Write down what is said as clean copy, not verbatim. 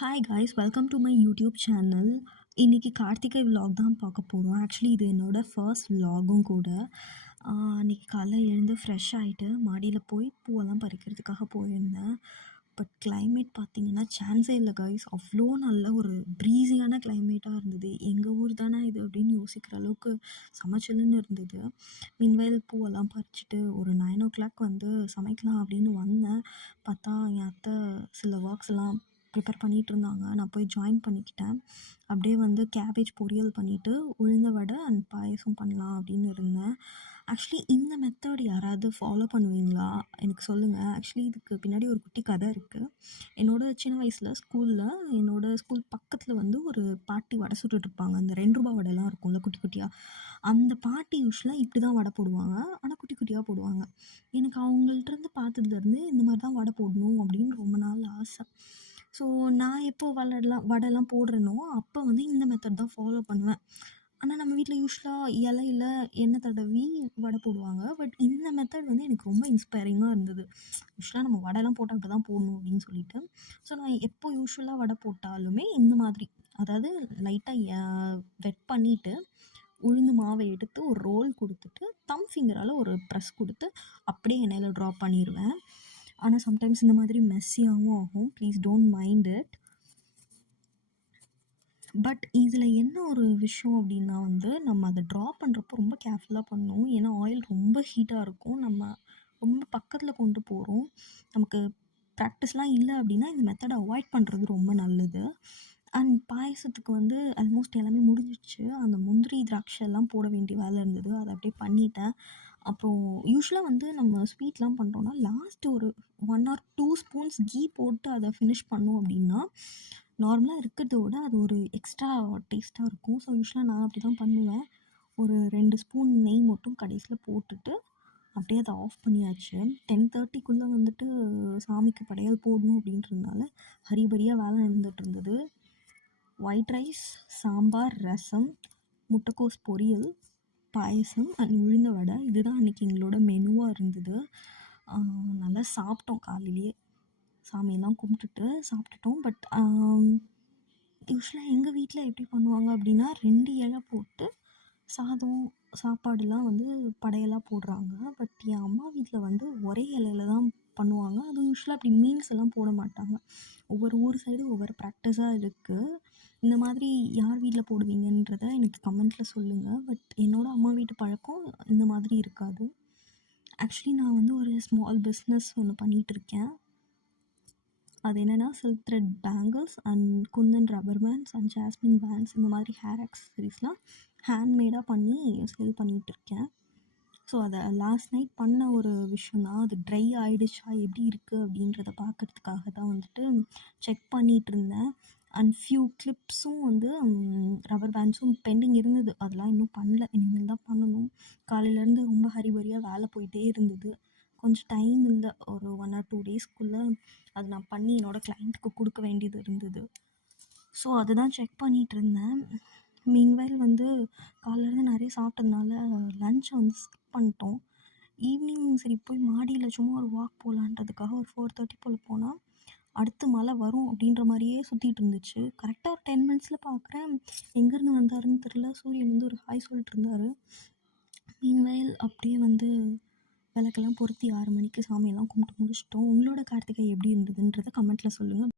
Hi guys, welcome to my YouTube channel. இன்றைக்கி Karthigai vlog தான் பார்க்க போகிறோம். ஆக்சுவலி இது என்னோடய ஃபர்ஸ்ட் விலாகும் கூட. அன்றைக்கி காலைல எழுந்து ஃப்ரெஷ் ஆகிட்டு மாடியில் போய் பூவெல்லாம் பறிக்கிறதுக்காக போயிருந்தேன். பட் கிளைமேட் பார்த்திங்கன்னா சான்ஸே இல்லை காய்ஸ். அவ்வளோ நல்ல ஒரு ப்ரீஸியான கிளைமேட்டாக இருந்தது. எங்கள் ஊர் தானே இது அப்படின்னு யோசிக்கிற அளவுக்கு சமைச்சலுன்னு இருந்தது. மீன்வைல் பூவெல்லாம் பறிச்சுட்டு ஒரு 9 o'clock வந்து சமைக்கலாம் அப்படின்னு வந்தேன். பார்த்தா என் அத்தை சில ஒர்க்ஸ் எல்லாம் ப்ரிப்பேர் பண்ணிகிட்டு இருந்தாங்க. நான் போய் ஜாயின் பண்ணிக்கிட்டேன். அப்படியே வந்து கேபேஜ் பொரியல் பண்ணிவிட்டு உளுந்த வடை அண்ட் பாயசம் பண்ணலாம் அப்படின்னு இருந்தேன். ஆக்சுவலி இந்த மெத்தட் யாராவது ஃபாலோ பண்ணுவீங்களா எனக்கு சொல்லுங்கள். ஆக்சுவலி இதுக்கு பின்னாடி ஒரு குட்டி கதை இருக்குது. என்னோடய சின்ன வயசில் என்னோடய ஸ்கூல் பக்கத்தில் வந்து ஒரு பாட்டி வடை சுட்டுட்ருப்பாங்க. அந்த 2 ரூபா வடைலாம் இருக்கும்ல குட்டி குட்டியாக. அந்த பாட்டி யூஸ்வலாக இப்படி தான் வடை போடுவாங்க. ஆனால் குட்டி குட்டியாக போடுவாங்க. எனக்கு அவங்கள்ட்டருந்து பார்த்ததுலேருந்து இந்த மாதிரி தான் வடை போடணும் அப்படின்னு ரொம்ப நாள் ஆசை. ஸோ நான் எப்போ வடைலாம் போடுறேனோ அப்போ வந்து இந்த மெத்தட் தான் ஃபாலோ பண்ணுவேன். ஆனால் நம்ம வீட்டில் யூஸ்வலாக இலையில எண்ணெய் தடவி வடை போடுவாங்க. பட் இந்த மெத்தட் வந்து எனக்கு ரொம்ப இன்ஸ்பைரிங்காக இருந்தது. யூஸ்வலாக நம்ம வடைலாம் போட்டால் இப்படி தான் போடணும் அப்படின்னு சொல்லிட்டு. ஸோ நான் எப்போ யூஸ்வலாக வடை போட்டாலுமே இந்த மாதிரி, அதாவது லைட்டாக வெட் பண்ணிவிட்டு உளுந்து மாவை எடுத்து ஒரு ரோல் கொடுத்துட்டு ஃபிங்கரால் ஒரு ப்ரெஸ் கொடுத்து அப்படியே எண்ணெயில் ட்ராப் பண்ணிடுவேன். ஆனால் சம்டைம்ஸ் இந்த மாதிரி மெஸ்ஸியாகவும் ஆகும். Please don't mind it. But இதில் என்ன ஒரு விஷயம் அப்படின்னா வந்து நம்ம அதை ட்ராப் பண்ணுறப்போ ரொம்ப கேர்ஃபுல்லாக பண்ணணும். ஏன்னா ஆயில் ரொம்ப ஹீட்டாக இருக்கும். நம்ம ரொம்ப பக்கத்தில் கொண்டு போகிறோம். நமக்கு ப்ராக்டிஸ்லாம் இல்லை அப்படின்னா இந்த மெத்தடை அவாய்ட் பண்ணுறது ரொம்ப நல்லது. அண்ட் பாயசத்துக்கு வந்து ஆல்மோஸ்ட் எல்லாமே முடிஞ்சிடுச்சு. அந்த முந்திரி திராட்சை எல்லாம் போட வேண்டிய வேலை இருந்தது. அதை அப்படியே பண்ணிட்டேன். அப்புறம் யூஸ்வலாக வந்து நம்ம ஸ்வீட்லாம் பண்ணுறோன்னா லாஸ்ட் ஒரு 1 or 2 ஸ்பூன்ஸ் கீ போட்டு அதை ஃபினிஷ் பண்ணோம் அப்படின்னா நார்மலாக இருக்கிறத விட அது ஒரு எக்ஸ்ட்ரா டேஸ்ட்டாக இருக்கும். ஸோ யூஸ்வலாக நான் அப்படி தான் பண்ணுவேன். ஒரு 2 ஸ்பூன் நெய் மட்டும் கடைசியில் போட்டுட்டு அப்படியே அதை ஆஃப் பண்ணியாச்சு. 10:30க்குள்ளே வந்துட்டு சாமிக்கு படையல் போடணும் அப்படின்றதுனால ஹரிபரியாக வேலை நடந்துகிட்டு இருந்தது. ஒயிட் ரைஸ், சாம்பார், ரசம், முட்டைக்கோஸ் பொரியல், பாயசம் அண்ட் உளுந்த வடை. இதுதான் அன்றைக்கி எங்களோட மெனுவாக இருந்தது. நல்லா சாப்பிட்டோம். காலையிலேயே சாமியெல்லாம் கும்பிட்டுட்டு சாப்பிட்டுட்டோம். பட் யூஸ்வலாக எங்கள் வீட்டில் எப்படி பண்ணுவாங்க அப்படின்னா 2 இலை போட்டு சாப்பாடுலாம் வந்து படையலாக போடுறாங்க. பட் என் அம்மா வீட்டில் வந்து ஒரே இலையில தான் பண்ணுவாங்க. அதுவும் யூஸ்வலாக அப்படி மீல்ஸ் எல்லாம் போட மாட்டாங்க. ஒவ்வொரு ஊர் சைடு ஒவ்வொரு ப்ராக்டிஸாக இருக்குது. இந்த மாதிரி யார் வீட்டில் போடுவீங்கன்றத எனக்கு கமெண்ட்டில் சொல்லுங்கள். பட் என்னோடய அம்மா வீட்டு பழக்கம் இந்த மாதிரி இருக்காது. ஆக்சுவலி நான் வந்து ஒரு ஸ்மால் பிஸ்னஸ் ஒன்று பண்ணிகிட்ருக்கேன். அது என்னென்னா silk thread bangles and kundan rubber bands and jasmine bands, இந்த மாதிரி ஹேர் ஆக்சசரிஸ்லாம் ஹேண்ட்மேடாக பண்ணி சேல் பண்ணிகிட்ருக்கேன். ஸோ அதை லாஸ்ட் நைட் பண்ண ஒரு விஷயம் தான். அது ட்ரை ஆகிடுச்சா எப்படி இருக்குது அப்படின்றத பார்க்குறதுக்காக தான் வந்துட்டு செக் பண்ணிகிட்டு இருந்தேன். அண்ட் ஃபியூ கிளிப்ஸும் வந்து ரப்பர் பேண்ட்ஸும் பெண்டிங் இருந்தது. அதெல்லாம் இன்னும் பண்ணல. இனிமேல் தான் பண்ணணும். காலையிலேருந்து ரொம்ப ஹரிபரியாக வேலை போயிட்டே இருந்தது. கொஞ்சம் டைம் இல்லை. ஒரு 1 or 2 டேஸ்க்குள்ளே அது நான் பண்ணி என்னோடய கிளைண்ட்டுக்கு கொடுக்க வேண்டியது இருந்தது. ஸோ அதை தான் செக் பண்ணிகிட்டு இருந்தேன். மீன்வைல் வந்து காலையிலேருந்து நிறைய சாப்பிட்டதுனால லன்ச்சை வந்து ஸ்கிப் பண்ணிட்டோம். ஈவினிங் சரி போய் மாடியில் சும்மா ஒரு வாக் போகலான்றதுக்காக ஒரு 4:30 போல் போனால் அடுத்து மழை வரும் அப்படின்ற மாதிரியே சுற்றிட்டு இருந்துச்சு. கரெக்டாக ஒரு 10 minutes பார்க்குறேன், எங்கேருந்து வந்தாருன்னு தெரில. சூரியன் வந்து ஒரு ஹாய் சொல்லிட்டு இருந்தார். மீன்வைல் அப்படியே வந்து விளக்கெல்லாம் பொருத்தி 6 மணிக்கு சாமியெல்லாம் கும்பிட்டு முடிச்சிட்டோம். உங்களோட கார்த்திகை எப்படி இருந்ததுன்றதை கமெண்ட்டில் சொல்லுங்கள்.